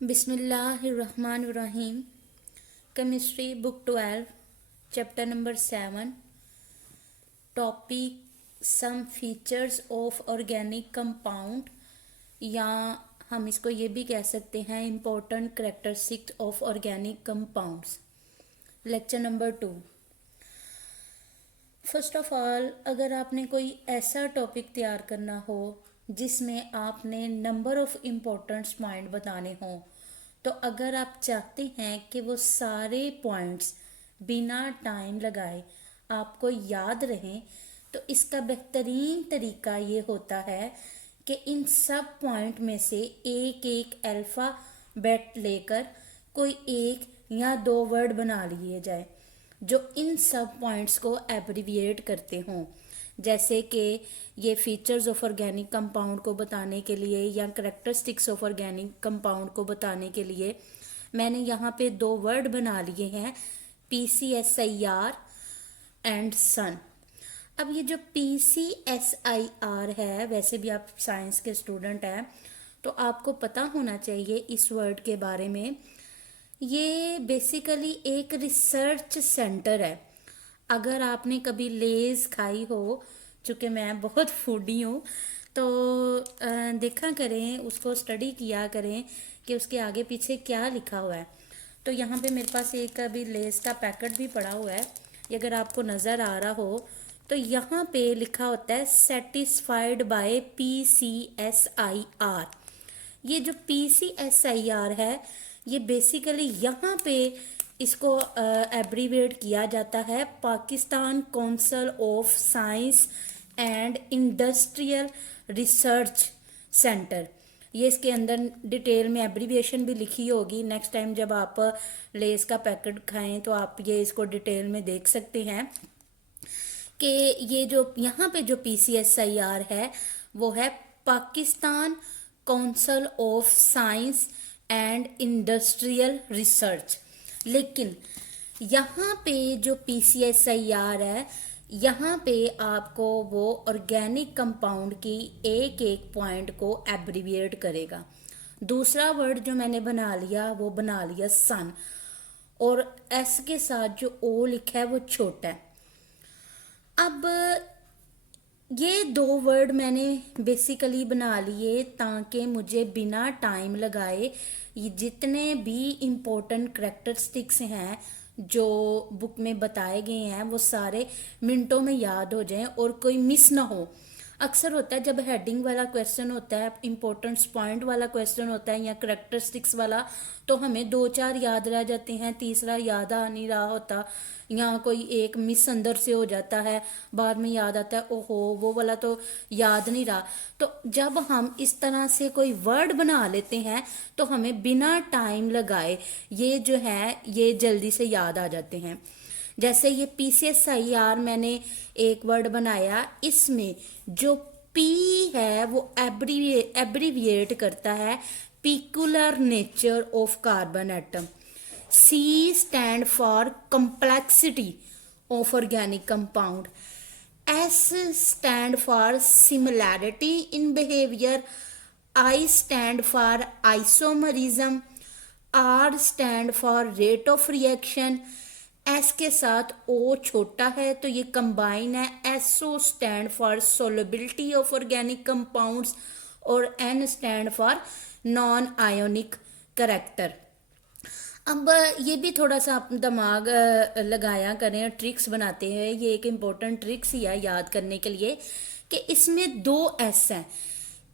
बिस्मिल्लाहिर्रहमानिर्रहीम। Chemistry book 12 chapter number 7 topic some features of organic compound, या हम इसको ये भी कह सकते हैं important characteristics of organic compounds. Lecture number 2। First of all, अगर आपने कोई ऐसा टॉपिक तैयार करना हो जिसमें आपने नंबर ऑफ इम्पोर्टेंट पॉइंट बताने हों, तो अगर आप चाहते हैं कि वो सारे पॉइंट्स बिना टाइम लगाए आपको याद रहें, तो इसका बेहतरीन तरीका ये होता है कि इन सब पॉइंट में से एक एक अल्फ़ाबेट लेकर कोई एक या दो वर्ड बना लिए जाए जो इन सब पॉइंट्स को एब्रीविएट करते हों। जैसे कि ये फीचर्स ऑफ ऑर्गेनिक कंपाउंड को बताने के लिए या करेक्टरिस्टिक्स ऑफ ऑर्गेनिक कंपाउंड को बताने के लिए मैंने यहाँ पे दो वर्ड बना लिए हैं, PCSIR एंड सन। अब ये जो PCSIR है, वैसे भी आप साइंस के स्टूडेंट हैं तो आपको पता होना चाहिए इस वर्ड के बारे में। ये बेसिकली एक रिसर्च सेंटर है। अगर आपने कभी लेज़ खाई हो, चूँकि मैं बहुत फूडी हूँ, तो देखा करें, उसको स्टडी किया करें कि उसके आगे पीछे क्या लिखा हुआ है। तो यहाँ पे मेरे पास एक अभी लेज़ का पैकेट भी पड़ा हुआ है, ये अगर आपको नज़र आ रहा हो तो यहाँ पे लिखा होता है सेटिस्फाइड बाय PCSIR। ये जो PCSIR है, ये बेसिकली यहाँ पे इसको एब्रीवेट किया जाता है Pakistan council of science and industrial research centre. ये इसके अंदर डिटेल में एब्रीविएशन भी लिखी होगी। नेक्स्ट टाइम जब आप लेस का पैकेट खाएं तो आप ये इसको डिटेल में देख सकते हैं कि ये जो यहाँ पे जो PCSIR है वो है Pakistan council of science and industrial research. लेकिन यहाँ पे जो PCSIR है, यहाँ पे आपको वो ऑर्गेनिक कंपाउंड की एक एक पॉइंट को एब्रीविएट करेगा। दूसरा वर्ड जो मैंने बना लिया वो बना लिया सन, और एस के साथ जो ओ लिखा है वो छोटा है। अब ये दो वर्ड मैंने बेसिकली बना लिए ताकि मुझे बिना टाइम लगाए ये जितने भी इम्पोर्टेंट करैक्टरिस्टिक्स हैं जो बुक में बताए गए हैं वो सारे मिनटों में याद हो जाएं और कोई मिस ना हो। अक्सर होता है जब हेडिंग वाला क्वेश्चन होता है, इम्पोर्टेंस पॉइंट वाला क्वेश्चन होता है या करैक्टरिस्टिक्स वाला, तो हमें दो चार याद रह जाते हैं, तीसरा याद आ नहीं रहा होता, या कोई एक मिस अंदर से हो जाता है, बाद में याद आता है ओहो वो वाला तो याद नहीं रहा। तो जब हम इस तरह से कोई वर्ड बना लेते हैं तो हमें बिना टाइम लगाए ये जो है ये जल्दी से याद आ जाते हैं। जैसे ये PCSIR मैंने एक वर्ड बनाया, इसमें जो P है वो एब्रीविएट करता है peculiar nature of carbon atom. C stand for complexity of organic compound. S stand for similarity in behavior. I stand for isomerism. R stand for rate of reaction. S के साथ O छोटा है तो ये combine है। SO stand for solubility of organic compounds और N stand for non ionic character. अब ये भी थोड़ा सा आप दिमाग लगाया करें, ट्रिक्स बनाते हैं। ये एक इम्पोर्टेंट ट्रिक्स ही है याद करने के लिए कि इसमें दो एस हैं।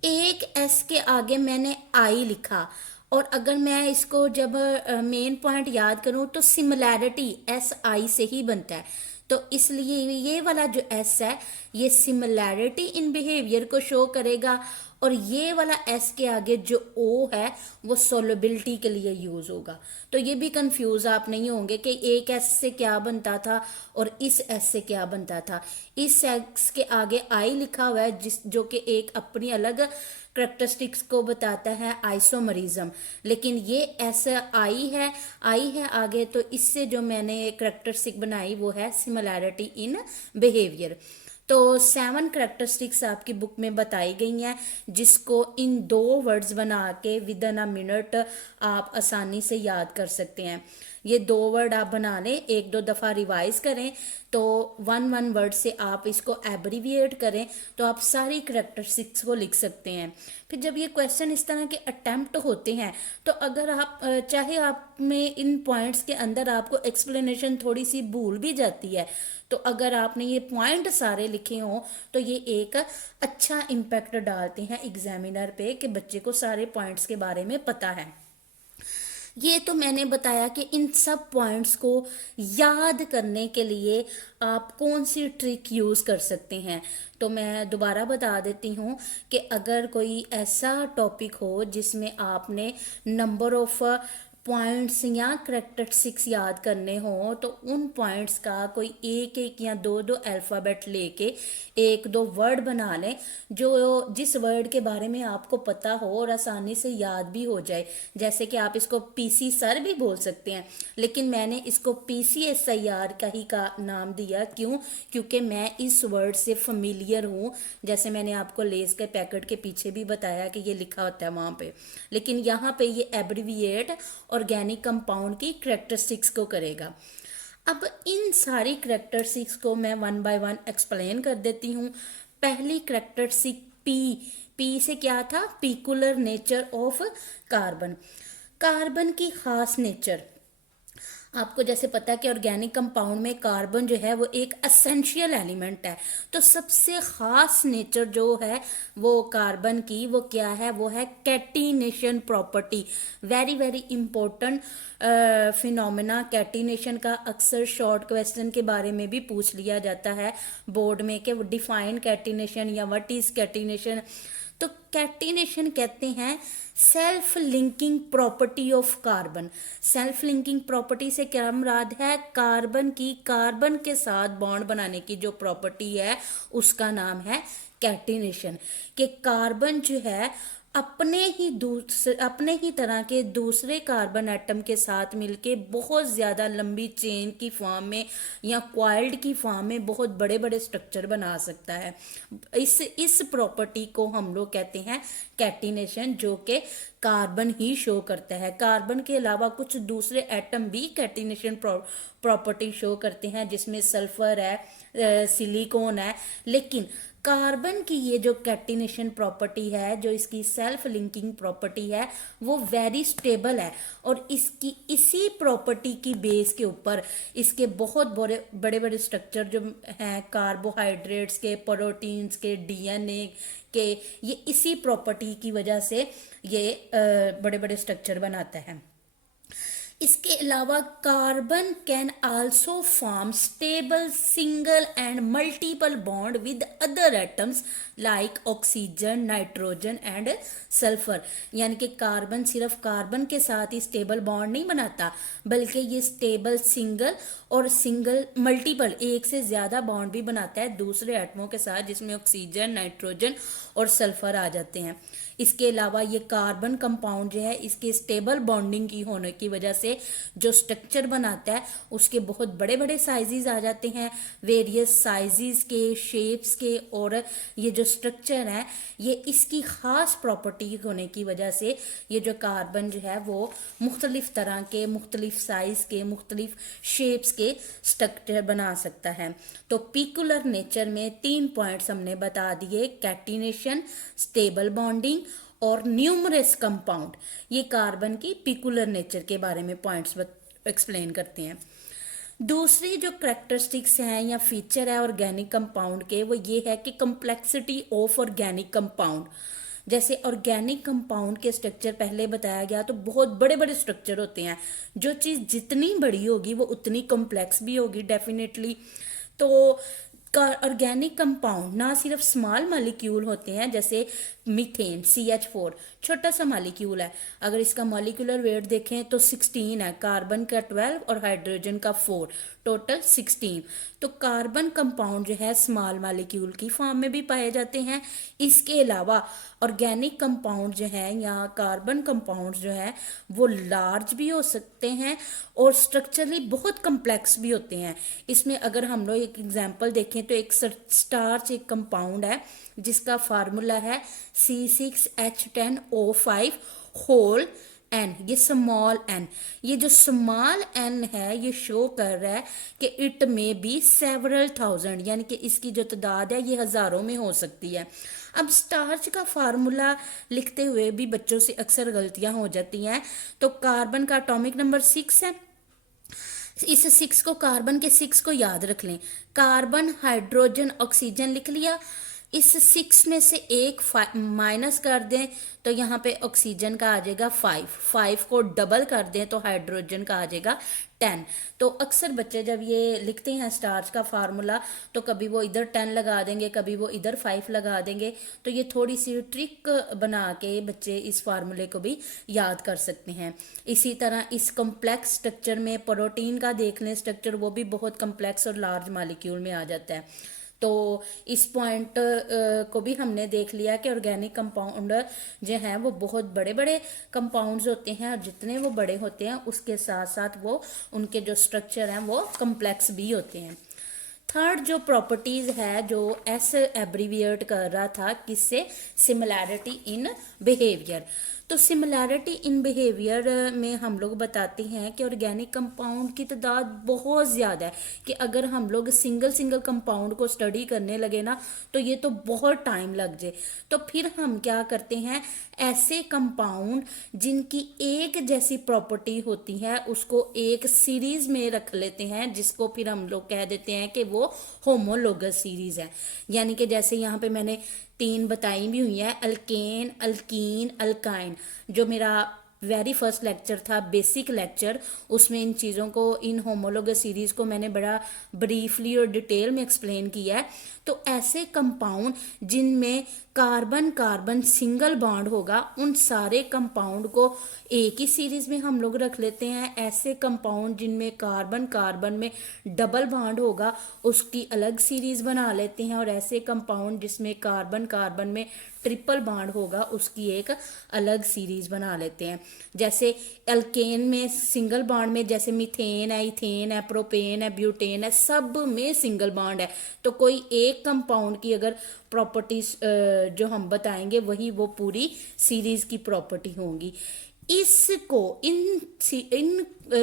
एक एस के आगे मैंने आई लिखा, और अगर मैं इसको जब मेन पॉइंट याद करूं तो सिमिलैरिटी एस आई से ही बनता है, तो इसलिए ये वाला जो एस है ये सिमिलैरिटी इन बिहेवियर को शो करेगा, और ये वाला एस के आगे जो ओ है वो सोलबिलिटी के लिए यूज होगा। तो ये भी कंफ्यूज आप नहीं होंगे कि एक एस से क्या बनता था और इस एस से क्या बनता था। इस एस के आगे आई लिखा हुआ है जिस जो कि एक अपनी अलग करैक्टरिस्टिक्स को बताता है आइसोमरिज्म, लेकिन ये एस आई है आगे, तो इससे जो मैंने करैक्टरिस्टिक बनाई वो है सिमिलैरिटी इन बिहेवियर। तो 7 करेक्टरिस्टिक्स आपकी बुक में बताई गई हैं, जिसको इन 2 वर्ड्स बना के विद इन अ मिनट आप आसानी से याद कर सकते हैं। ये 2 वर्ड आप बना लें, 1-2 दफ़ा रिवाइज करें, तो 1 वर्ड से आप इसको एब्रीविएट करें तो आप सारी करेक्टरिस्टिक्स को लिख सकते हैं। फिर जब ये क्वेश्चन इस तरह के अटेम्प्ट होते हैं तो अगर आप चाहे आप में इन पॉइंट्स के अंदर आपको एक्सप्लेनेशन थोड़ी सी भूल भी जाती है, तो अगर आपने ये पॉइंट सारे लिखे हों तो ये एक अच्छा इम्पैक्ट डालते हैं एग्जामिनर पे कि बच्चे को सारे पॉइंट्स के बारे में पता है। ये तो मैंने बताया कि इन सब पॉइंट्स को याद करने के लिए आप कौन सी ट्रिक यूज़ कर सकते हैं। तो मैं दोबारा बता देती हूँ कि अगर कोई ऐसा टॉपिक हो जिसमें आपने नंबर ऑफ पॉइंट्स या करेक्टरिस्टिक्स याद करने हो, तो उन पॉइंट्स का कोई एक एक या 2-2 अल्फ़ाबेट लेके 1-2 वर्ड बना लें जो जिस वर्ड के बारे में आपको पता हो और आसानी से याद भी हो जाए। जैसे कि आप इसको पीसी सर भी बोल सकते हैं, लेकिन मैंने इसको PCSIR का ही का नाम दिया। क्यों? क्योंकि मैं इस वर्ड से familiar हूँ। जैसे मैंने आपको लेस के पैकेट के पीछे भी बताया कि ये लिखा होता है वहाँ पे, लेकिन यहाँ पे ये एब्रीविएट ऑर्गेनिक कंपाउंड की करेक्टरिस्टिक्स को करेगा। अब इन सारी करेक्टरिस्टिक्स को मैं 1 बाय 1 एक्सप्लेन कर देती हूँ। पहली करेक्टरिस्टिक पी से क्या था? Peculiar nature of carbon. Carbon की खास नेचर, आपको जैसे पता है कि ऑर्गेनिक कंपाउंड में कार्बन जो है वो एक एसेंशियल एलिमेंट है। तो सबसे ख़ास नेचर जो है वो कार्बन की वो क्या है? वो है catenation property. Very very important phenomena catenation का अक्सर शॉर्ट क्वेश्चन के बारे में भी पूछ लिया जाता है बोर्ड में कि डिफाइन कैटिनेशन या व्हाट इज कैटिनेशन। तो कैटिनेशन कहते हैं self linking property of carbon. Self linking property से क्या मुराद है? कार्बन की कार्बन के साथ बॉन्ड बनाने की जो प्रॉपर्टी है उसका नाम है कैटिनेशन। कि कार्बन जो है अपने ही तरह के दूसरे कार्बन एटम के साथ मिलके बहुत ज़्यादा लंबी चेन की फॉर्म में या क्वाइल्ड की फॉर्म में बहुत बड़े बड़े स्ट्रक्चर बना सकता है। इस प्रॉपर्टी को हम लोग कहते हैं कैटिनेशन, जो कि कार्बन ही शो करता है। कार्बन के अलावा कुछ दूसरे एटम भी कैटिनेशन प्रॉपर्टी शो करते हैं, जिसमें सल्फर है, सिलिकॉन है, लेकिन कार्बन की ये जो कैटिनेशन प्रॉपर्टी है, जो इसकी सेल्फ लिंकिंग प्रॉपर्टी है, वो वेरी स्टेबल है। और इसकी इसी प्रॉपर्टी की बेस के ऊपर इसके बहुत बड़े बड़े स्ट्रक्चर जो हैं कार्बोहाइड्रेट्स के, प्रोटीन्स के, डीएनए के, ये इसी प्रॉपर्टी की वजह से ये बड़े बड़े स्ट्रक्चर बनाता है। इसके अलावा carbon can also form stable single and multiple bond with other atoms like oxygen, nitrogen and sulphur. यानी कि कार्बन सिर्फ कार्बन के साथ ही स्टेबल बॉन्ड नहीं बनाता, बल्कि ये स्टेबल सिंगल और सिंगल मल्टीपल एक से ज़्यादा बॉन्ड भी बनाता है दूसरे एटमों के साथ, जिसमें ऑक्सीजन, नाइट्रोजन और सल्फर आ जाते हैं। इसके अलावा ये कार्बन कंपाउंड जो है इसके स्टेबल बॉन्डिंग की होने की वजह से जो स्ट्रक्चर बनाता है उसके बहुत बड़े बड़े साइजेस आ जाते हैं, वेरियस साइजेस के, शेप्स के। और ये जो स्ट्रक्चर है ये इसकी ख़ास प्रॉपर्टी होने की वजह से ये जो कार्बन जो है वो मुख्तलिफ तरह के, मुख्तलिफ साइज़ के, मुख्तलिफ शेप्स के स्ट्रक्चर बना सकता है। तो पिकुलर नेचर में 3 पॉइंट्स हमने बता दिए, कैटिनेशन, स्टेबल बॉन्डिंग और न्यूमरस कंपाउंड। ये कार्बन की पिकुलर नेचर के बारे में पॉइंट्स एक्सप्लेन करते हैं। दूसरी जो करेक्टरिस्टिक्स हैं या फीचर है ऑर्गेनिक कंपाउंड के, वो ये है कि कम्प्लेक्सिटी ऑफ ऑर्गेनिक कंपाउंड। जैसे ऑर्गेनिक कंपाउंड के स्ट्रक्चर पहले बताया गया, तो बहुत बड़े बड़े स्ट्रक्चर होते हैं। जो चीज़ जितनी बड़ी होगी वो उतनी कम्प्लेक्स भी होगी डेफिनेटली। तो ऑर्गेनिक कंपाउंड ना सिर्फ स्मॉल मॉलिक्यूल होते हैं, जैसे मीथेन CH4 छोटा सा मॉलिक्यूल है, अगर इसका मॉलिक्यूलर वेट देखें तो 16 है, कार्बन का 12 और हाइड्रोजन का 4, टोटल 16। तो कार्बन कंपाउंड जो है स्मॉल मॉलिक्यूल की फॉर्म में भी पाए जाते हैं। इसके अलावा ऑर्गेनिक कंपाउंड जो है या कार्बन कंपाउंड जो है वो लार्ज भी हो सकते हैं और स्ट्रक्चरली बहुत कम्प्लेक्स भी होते हैं। इसमें अगर हम लोग एक एग्जांपल देखें तो एक स्टार्च एक कंपाउंड है जिसका फार्मूला है C6H10O5 होल एन, ये स्मॉल एन। ये जो स्मॉल एन है ये शो कर रहा है कि इट में बी सेवरल थाउजेंड, यानी कि इसकी जो तादाद है ये हज़ारों में हो सकती है। अब स्टार्च का फार्मूला लिखते हुए भी बच्चों से अक्सर गलतियां हो जाती हैं। तो कार्बन का एटॉमिक नंबर 6 है, इस 6 को, कार्बन के 6 को याद रख लें। कार्बन हाइड्रोजन ऑक्सीजन लिख लिया, इस 6 में से एक माइनस कर दें तो यहाँ पे ऑक्सीजन का आ जाएगा 5 को डबल कर दें तो हाइड्रोजन का आ जाएगा 10। तो अक्सर बच्चे जब ये लिखते हैं स्टार्च का फार्मूला तो कभी वो इधर 10 लगा देंगे, कभी वो इधर 5 लगा देंगे। तो ये थोड़ी सी ट्रिक बना के बच्चे इस फार्मूले को भी याद कर सकते हैं। इसी तरह इस कॉम्प्लेक्स स्ट्रक्चर में प्रोटीन का देख लें स्ट्रक्चर, वो भी बहुत कम्प्लेक्स और लार्ज मॉलिक्यूल में आ जाता है। तो इस पॉइंट को भी हमने देख लिया कि ऑर्गेनिक कंपाउंड जो हैं वो बहुत बड़े बड़े कंपाउंड्स होते हैं और जितने वो बड़े होते हैं उसके साथ साथ वो उनके जो स्ट्रक्चर हैं वो कम्प्लेक्स भी होते हैं। थर्ड जो प्रॉपर्टीज है जो एस एब्रीविएट कर रहा था किससे, सिमिलैरिटी इन बिहेवियर। तो सिमिलैरिटी इन बिहेवियर में हम लोग बताते हैं कि ऑर्गेनिक कंपाउंड की तादाद बहुत ज़्यादा है कि अगर हम लोग सिंगल कंपाउंड को स्टडी करने लगे ना तो ये तो बहुत टाइम लग जाए। तो फिर हम क्या करते हैं, ऐसे कंपाउंड जिनकी एक जैसी प्रॉपर्टी होती है उसको एक सीरीज में रख लेते हैं जिसको फिर हम लोग कह देते हैं कि वो होमोलोगस सीरीज है। यानी कि जैसे यहाँ पे मैंने 3 बताई भी हुई है, अल्केन, अल्कीन, अल्काइन। जो मेरा वेरी फर्स्ट लेक्चर था बेसिक लेक्चर, उसमें इन चीज़ों को, इन होमोलोगस सीरीज को मैंने बड़ा ब्रीफली और डिटेल में एक्सप्लेन किया है। तो ऐसे कंपाउंड जिनमें कार्बन कार्बन सिंगल बॉन्ड होगा उन सारे कंपाउंड को एक ही सीरीज में हम लोग रख लेते हैं। ऐसे कंपाउंड जिनमें कार्बन कार्बन में डबल बॉन्ड होगा उसकी अलग सीरीज बना लेते हैं, और ऐसे कंपाउंड जिसमें कार्बन कार्बन में ट्रिपल बॉन्ड होगा उसकी एक अलग सीरीज बना लेते हैं। जैसे एल्केन में सिंगल बॉन्ड में जैसे मीथेन है, इथेन है, प्रोपेन है, ब्यूटेन है, सब में सिंगल बॉन्ड है। तो कोई एक कंपाउंड की अगर प्रॉपर्टीज जो हम बताएंगे वही वो पूरी सीरीज की प्रॉपर्टी होंगी। इसको इन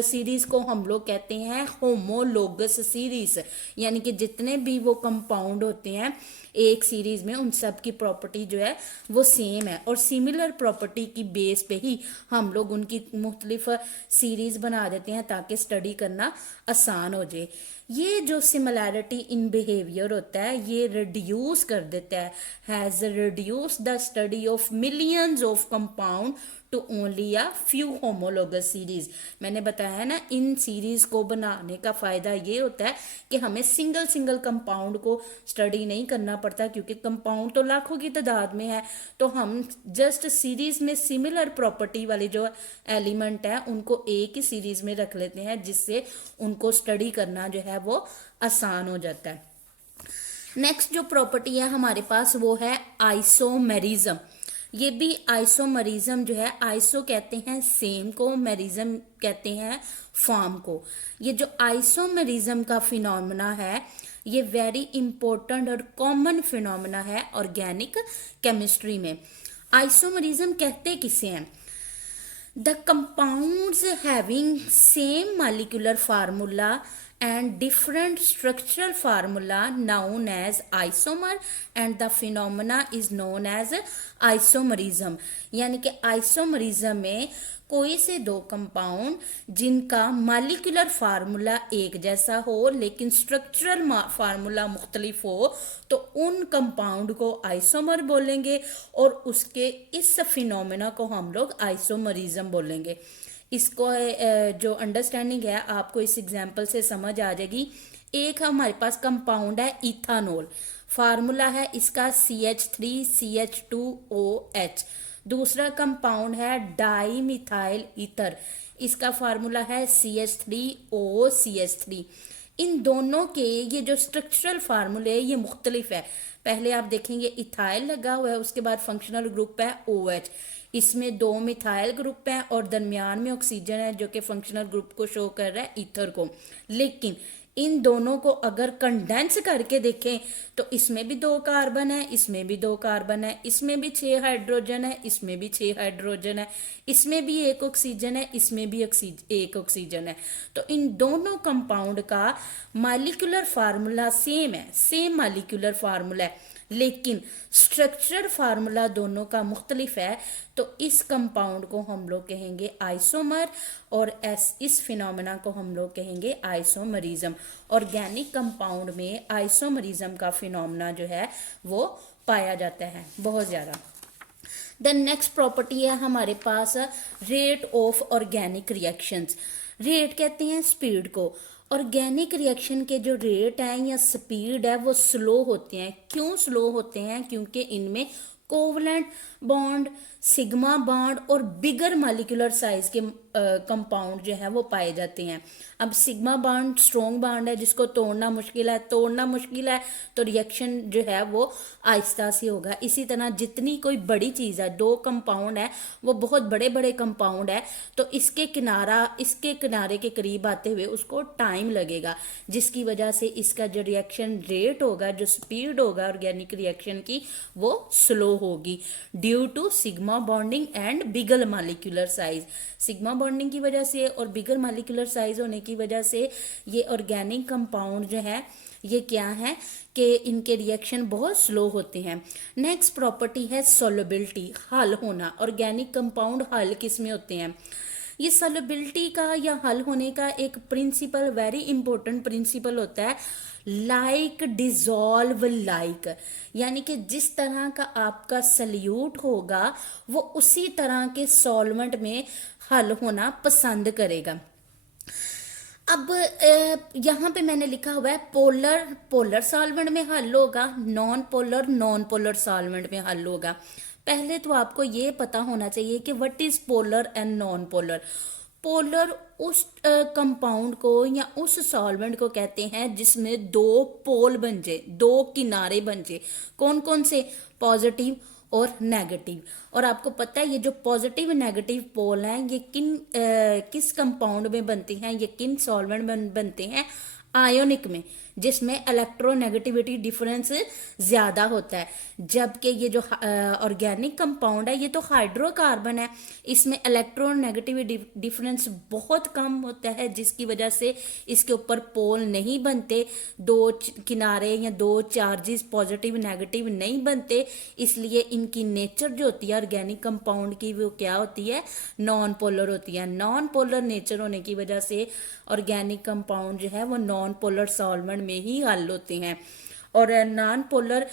सीरीज को हम लोग कहते हैं होमोलोगस सीरीज, यानी कि जितने भी वो कंपाउंड होते हैं एक सीरीज में उन सब की प्रॉपर्टी जो है वो सेम है, और सिमिलर प्रॉपर्टी की बेस पे ही हम लोग उनकी मुख्तलिफ सीरीज बना देते हैं ताकि स्टडी करना आसान हो जाए। ये जो सिमिलैरिटी इन बिहेवियर होता है ये रिड्यूस कर देता है, has reduce the study of millions of compound to only a few homologous series. मैंने बताया है ना, इन सीरीज को बनाने का फायदा ये होता है कि हमें सिंगल कंपाउंड को स्टडी नहीं करना पड़ता, क्योंकि कंपाउंड तो लाखों की तादाद में है। तो हम जस्ट सीरीज में सिमिलर प्रॉपर्टी वाले जो एलिमेंट है उनको एक ही सीरीज में रख लेते हैं जिससे उनको स्टडी करना जो है वो आसान हो जाता है। नेक्स्ट जो प्रॉपर्टी है हमारे पास वो है आइसोमेरिज्म। ये भी आइसोमरिज्म जो है, आइसो कहते हैं सेम को, मेरिज्म कहते हैं फॉर्म को। ये जो आइसोमरिज्म का फिनोमेना है ये वेरी इंपॉर्टेंट और कॉमन फिनोमेना है ऑर्गेनिक केमिस्ट्री में। आइसोमरिज्म कहते किसे हैं, the compounds having same molecular formula and different structural formula known as isomer, and the phenomena is known as isomerism। यानी कि आइसोमरिज्म में कोई से दो कंपाउंड जिनका मॉलिक्यूलर फार्मूला एक जैसा हो लेकिन स्ट्रक्चरल फार्मूला मुख्तलिफ हो तो उन कंपाउंड को आइसोमर बोलेंगे, और उसके इस फिनोमेना को हम लोग आइसोमरिज्म बोलेंगे। इसको जो अंडरस्टैंडिंग है आपको इस एग्जाम्पल से समझ आ जाएगी। एक हमारे पास कंपाउंड है इथानॉल, फार्मूला है इसका CH3CH2OH। दूसरा कंपाउंड है डाई मिथाइल ईथर, इसका फार्मूला है CH3OCH3। इन दोनों के ये जो स्ट्रक्चरल फार्मूले है ये मुख्तलिफ है। पहले आप देखेंगे इथाइल लगा हुआ है, उसके बाद फंक्शनल ग्रुप है OH, इसमें 2 मिथाइल ग्रुप है और दरमियान में ऑक्सीजन है जो कि फंक्शनल ग्रुप को शो कर रहा है ईथर को। लेकिन इन दोनों को अगर कंडेंस करके देखें तो इसमें भी 2 कार्बन है, इसमें भी 2 कार्बन है, इसमें भी 6 हाइड्रोजन है, इसमें भी 6 हाइड्रोजन है, इसमें भी 1 ऑक्सीजन है, इसमें भी 1 ऑक्सीजन है। तो इन दोनों कंपाउंड का मॉलिक्यूलर फार्मूला सेम है, सेम मॉलिक्यूलर फार्मूला है, लेकिन स्ट्रक्चरल फार्मूला दोनों का मुख्तलिफ है। तो इस कंपाउंड को हम लोग कहेंगे आइसोमर और इस फिनोमेना को हम लोग कहेंगे आइसोमरिज्म। ऑर्गेनिक कंपाउंड में आइसोमरिज्म का फिनोमेना जो है वो पाया जाता है बहुत ज़्यादा। द नेक्स्ट प्रॉपर्टी है हमारे पास rate of organic reactions. Rate कहते हैं स्पीड को। ऑर्गेनिक रिएक्शन के जो रेट हैं या स्पीड है वो स्लो होते हैं। क्यों स्लो होते हैं? क्योंकि इनमें कोवलेंट बॉन्ड, सिग्मा बॉन्ड और बिगर मॉलिक्यूलर साइज के कंपाउंड जो है वो पाए जाते हैं। अब सिग्मा बॉन्ड स्ट्रॉन्ग बॉन्ड है जिसको तोड़ना मुश्किल है, तो रिएक्शन जो है वो आहिस्ता से होगा। इसी तरह जितनी कोई बड़ी चीज़ है, 2 कंपाउंड है वो बहुत बड़े बड़े कंपाउंड है, तो इसके किनारे के करीब आते हुए उसको टाइम लगेगा, जिसकी वजह से इसका जो रिएक्शन रेट होगा, जो स्पीड होगा ऑर्गेनिक रिएक्शन की, वो स्लो होगी due to sigma bonding and bigger molecular size. Sigma bonding की वजह से और बिगर मॉलिक्यूलर साइज होने की वजह से ये ऑर्गेनिक कंपाउंड जो है ये क्या है कि इनके रिएक्शन बहुत स्लो होते हैं। नेक्स्ट प्रॉपर्टी है सॉल्युबिलिटी, हल होना। ऑर्गेनिक कंपाउंड हल किस में होते हैं? ये सॉल्युबिलिटी का या हल होने का एक प्रिंसिपल, वेरी इंपॉर्टेंट प्रिंसिपल होता है, लाइक डिजॉल्व लाइक, यानी कि जिस तरह का आपका सल्यूट होगा वो उसी तरह के सॉल्वेंट में हल होना पसंद करेगा। अब यहाँ पे मैंने लिखा हुआ है पोलर सॉल्वेंट में हल होगा, नॉन पोलर सॉल्वेंट में हल होगा। पहले तो आपको ये पता होना चाहिए कि what is polar and non polar. Polar उस कंपाउंड को या उस सॉल्वेंट को कहते हैं जिसमें 2 पोल बन जाए, 2 किनारे बन जाए। कौन कौन से? पॉजिटिव और नेगेटिव। और आपको पता है ये जो पॉजिटिव नेगेटिव पोल हैं ये किस कंपाउंड में बनते हैं, ये किन सॉल्वेंट में बनते हैं? आयोनिक में, जिसमें इलेक्ट्रोनेगेटिविटी डिफरेंस ज़्यादा होता है। जबकि ये जो ऑर्गेनिक कंपाउंड है ये तो हाइड्रोकार्बन है, इसमें इलेक्ट्रोनेगेटिविटी डिफरेंस बहुत कम होता है, जिसकी वजह से इसके ऊपर पोल नहीं बनते, 2 किनारे या 2 चार्जेस पॉजिटिव नेगेटिव नहीं बनते। इसलिए इनकी नेचर जो होती है ऑर्गेनिक कंपाउंड की वो क्या होती है? नॉन पोलर होती है। नॉन पोलर नेचर होने की वजह से ऑर्गेनिक कंपाउंड जो है वो नॉन पोलर सॉल्वेंट में ही हल होते हैं। और नॉन पोलर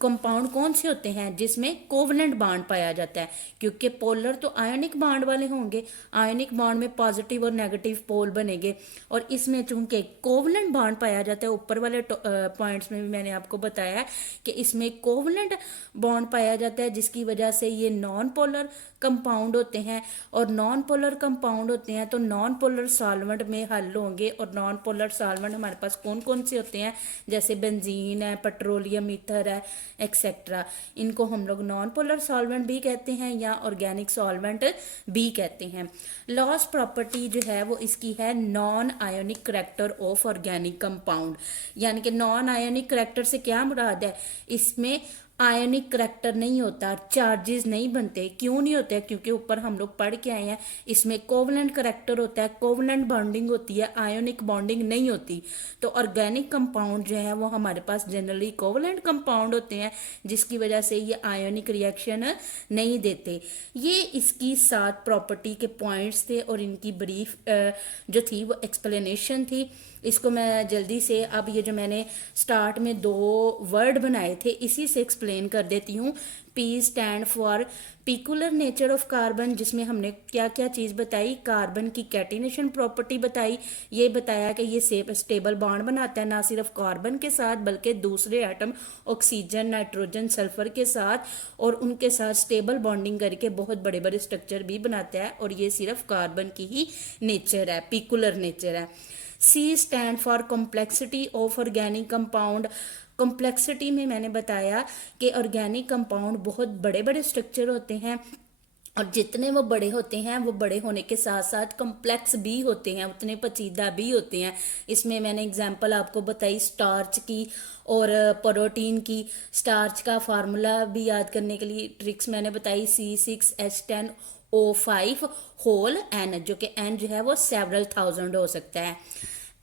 कंपाउंड कौन से होते हैं? जिसमें कोवलेंट बॉन्ड पाया जाता है, क्योंकि पोलर तो आयनिक बॉन्ड वाले होंगे, आयनिक बॉन्ड में पॉजिटिव और नेगेटिव पोल बनेंगे, और इसमें चूंकि कोवलेंट बॉन्ड पाया जाता है, ऊपर वाले पॉइंट्स में भी मैंने आपको बताया कि इसमें कोवलेंट बॉन्ड पाया जाता है, जिसकी वजह से ये नॉन पोलर कंपाउंड होते हैं। और नॉन पोलर कंपाउंड होते हैं तो नॉन पोलर सॉल्वेंट में हल होंगे। और नॉन पोलर सॉल्वेंट हमारे पास कौन कौन से होते हैं? जैसे बेंजीन है, पेट्रोलियम ईथर है, एक्सेट्रा। इनको हम लोग नॉन पोलर सॉल्वेंट भी कहते हैं या ऑर्गेनिक सॉल्वेंट भी कहते हैं। लॉस्ट प्रॉपर्टी जो है वो इसकी है non ionic character of organic compound, यानी कि नॉन आयोनिक करैक्टर से क्या मुराद है? इसमें आयनिक करैक्टर नहीं होता, चार्जेस नहीं बनते। क्यों नहीं होते? क्योंकि ऊपर हम लोग पढ़ के आए हैं इसमें कोवलेंट करैक्टर होता है, कोवलेंट बॉन्डिंग होती है, आयोनिक बॉन्डिंग नहीं होती। तो ऑर्गेनिक कंपाउंड जो है वो हमारे पास जनरली कोवलेंट कंपाउंड होते हैं, जिसकी वजह से ये आयोनिक रिएक्शन नहीं देते। ये इसकी 7 प्रॉपर्टी के पॉइंट्स थे और इनकी ब्रीफ जो थी वो एक्सप्लेनेशन थी। इसको मैं जल्दी से, अब ये जो मैंने स्टार्ट में 2 वर्ड बनाए थे इसी से एक्सप्लेन कर देती हूँ। P stand for peculiar nature of carbon, जिसमें हमने क्या क्या चीज़ बताई? कार्बन की कैटिनेशन प्रॉपर्टी बताई, ये बताया कि ये स्टेबल बॉन्ड बनाता है ना सिर्फ कार्बन के साथ बल्कि दूसरे एटम ऑक्सीजन, नाइट्रोजन, सल्फर के साथ, और उनके साथ स्टेबल बॉन्डिंग करके बहुत बड़े बड़े स्ट्रक्चर भी बनाता है। और ये सिर्फ कार्बन की ही नेचर है, पिकुलर नेचर है। C stands for complexity of organic compound. Complexity में मैंने बताया कि ऑर्गेनिक कंपाउंड बहुत बड़े बड़े स्ट्रक्चर होते हैं, और जितने वो बड़े होते हैं वो बड़े होने के साथ साथ कम्प्लेक्स भी होते हैं, उतने पेचीदा भी होते हैं। इसमें मैंने एग्जांपल आपको बताई स्टार्च की और प्रोटीन की। स्टार्च का फार्मूला भी याद करने के लिए ट्रिक्स मैंने बताई, C6H10O5 होल एन, जो कि एन जो है वो सेवरल थाउजेंड हो सकता है।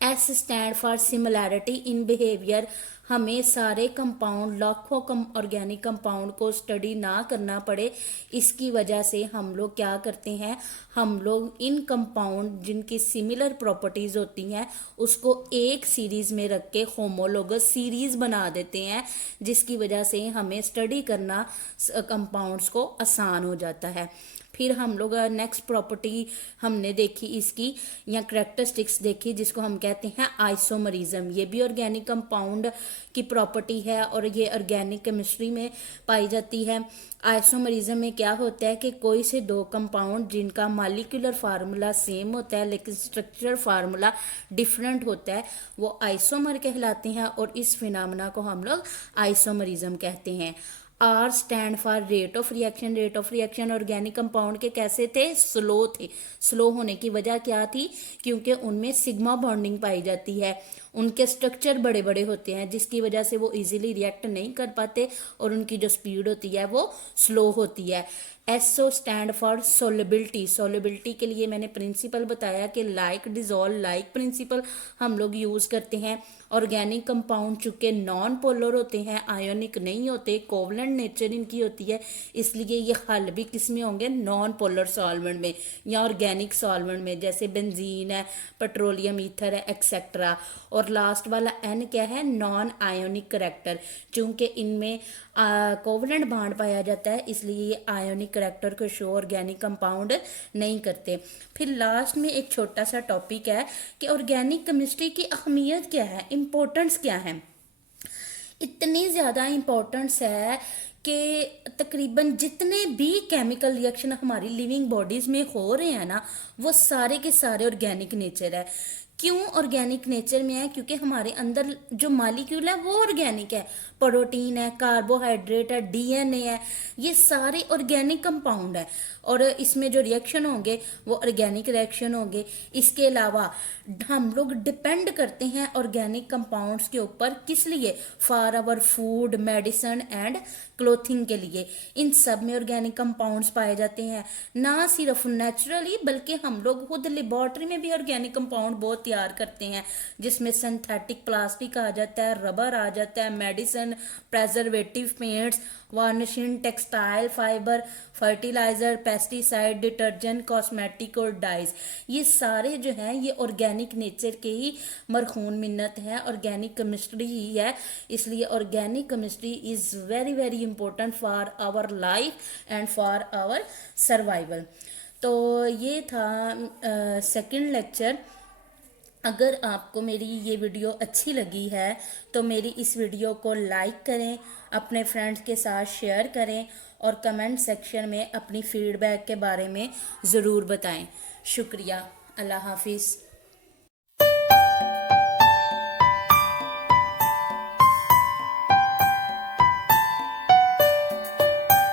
S stand for similarity in behaviour. हमें सारे कंपाउंड, लाखों ऑर्गेनिक कंपाउंड को स्टडी ना करना पड़े, इसकी वजह से हम लोग क्या करते हैं, हम लोग इन कंपाउंड जिनकी सिमिलर प्रॉपर्टीज होती हैं उसको एक सीरीज में रख के होमोलोगस सीरीज बना देते हैं, जिसकी वजह से हमें स्टडी करना कंपाउंड्स को आसान हो जाता है। फिर हम लोग नेक्स्ट प्रॉपर्टी हमने देखी इसकी, या करेक्टरिस्टिक्स देखी, जिसको हम कहते हैं आइसोमरिज्म। ये भी ऑर्गेनिक कंपाउंड की प्रॉपर्टी है और ये ऑर्गेनिक केमिस्ट्री में पाई जाती है। आइसोमरिज्म में क्या होता है कि कोई से दो कंपाउंड जिनका मॉलिक्यूलर फार्मूला सेम होता है लेकिन स्ट्रक्चरल फार्मूला डिफरेंट होता है, वो आइसोमर कहलाते हैं, और इस फिनोमेना को हम लोग आइसोमरिज्म कहते हैं। R stand for rate of reaction. Rate of reaction organic compound के कैसे थे, स्लो थे। स्लो होने की वजह क्या थी, क्योंकि उनमें सिग्मा बॉन्डिंग पाई जाती है, उनके स्ट्रक्चर बड़े बड़े होते हैं, जिसकी वजह से वो इजीली रिएक्ट नहीं कर पाते और उनकी जो स्पीड होती है वो स्लो होती है। SO stand for solubility. Solubility के लिए मैंने प्रिंसिपल बताया कि लाइक डिजोल्व लाइक प्रिंसिपल हम लोग यूज करते हैं। ऑर्गेनिक कंपाउंड चूंकि नॉन पोलर होते हैं, आयोनिक नहीं होते, कोवलेंट नेचर इनकी होती है, इसलिए ये हल भी किस में होंगे, नॉन पोलर सॉल्वेंट में या ऑर्गेनिक सॉल्वेंट में, जैसे बेंजीन है, पेट्रोलियम ईथर है, एक्सेट्रा। और लास्ट वाला एन क्या है, नॉन आयोनिक करैक्टर। चूंकि इनमें कोवलेंट बॉन्ड पाया जाता है, इसलिए ये आयोनिक करैक्टर को शो ऑर्गेनिक कंपाउंड नहीं करते। फिर लास्ट में एक छोटा सा टॉपिक है कि ऑर्गेनिक केमिस्ट्री की अहमियत क्या है, इम्पोर्टेंस क्या है। इतनी ज़्यादा इम्पोर्टेंस है कि तकरीबन जितने भी केमिकल रिएक्शन हमारी लिविंग बॉडीज़ में हो रहे हैं ना, वो सारे के सारे ऑर्गेनिक नेचर है। क्यों ऑर्गेनिक नेचर में है, क्योंकि हमारे अंदर जो मॉलिक्यूल है वो ऑर्गेनिक है, प्रोटीन है, कार्बोहाइड्रेट है, डीएनए है, ये सारे ऑर्गेनिक कंपाउंड है, और इसमें जो रिएक्शन होंगे वो ऑर्गेनिक रिएक्शन होंगे। इसके अलावा हम लोग डिपेंड करते हैं ऑर्गेनिक कंपाउंड्स के ऊपर, किस लिए, for our food, medicine and clothing के लिए। इन सब में ऑर्गेनिक कंपाउंड्स पाए जाते हैं, ना सिर्फ नेचुरली बल्कि हम लोग खुद लेबोरेटरी में भी ऑर्गेनिक कंपाउंड बहुत तैयार करते हैं, जिसमें सिंथेटिक प्लास्टिक आ जाता है, रबर आ जाता है, medicine, preservative, paints, varnishing, textile fibre, fertilizer, pesticide, detergent, cosmetic और डाइज, ये सारे जो हैं ये ऑर्गेनिक नेचर के ही मरखून मिन्नत है, ऑर्गेनिक केमिस्ट्री ही है। इसलिए organic chemistry is very very important for our life and for our survival. तो ये था सेकंड लेक्चर। अगर आपको मेरी ये वीडियो अच्छी लगी है तो मेरी इस वीडियो को लाइक करें, अपने फ्रेंड्स के साथ शेयर करें, और कमेंट सेक्शन में अपनी फीडबैक के बारे में ज़रूर बताएं। शुक्रिया। अल्लाह हाफिज़।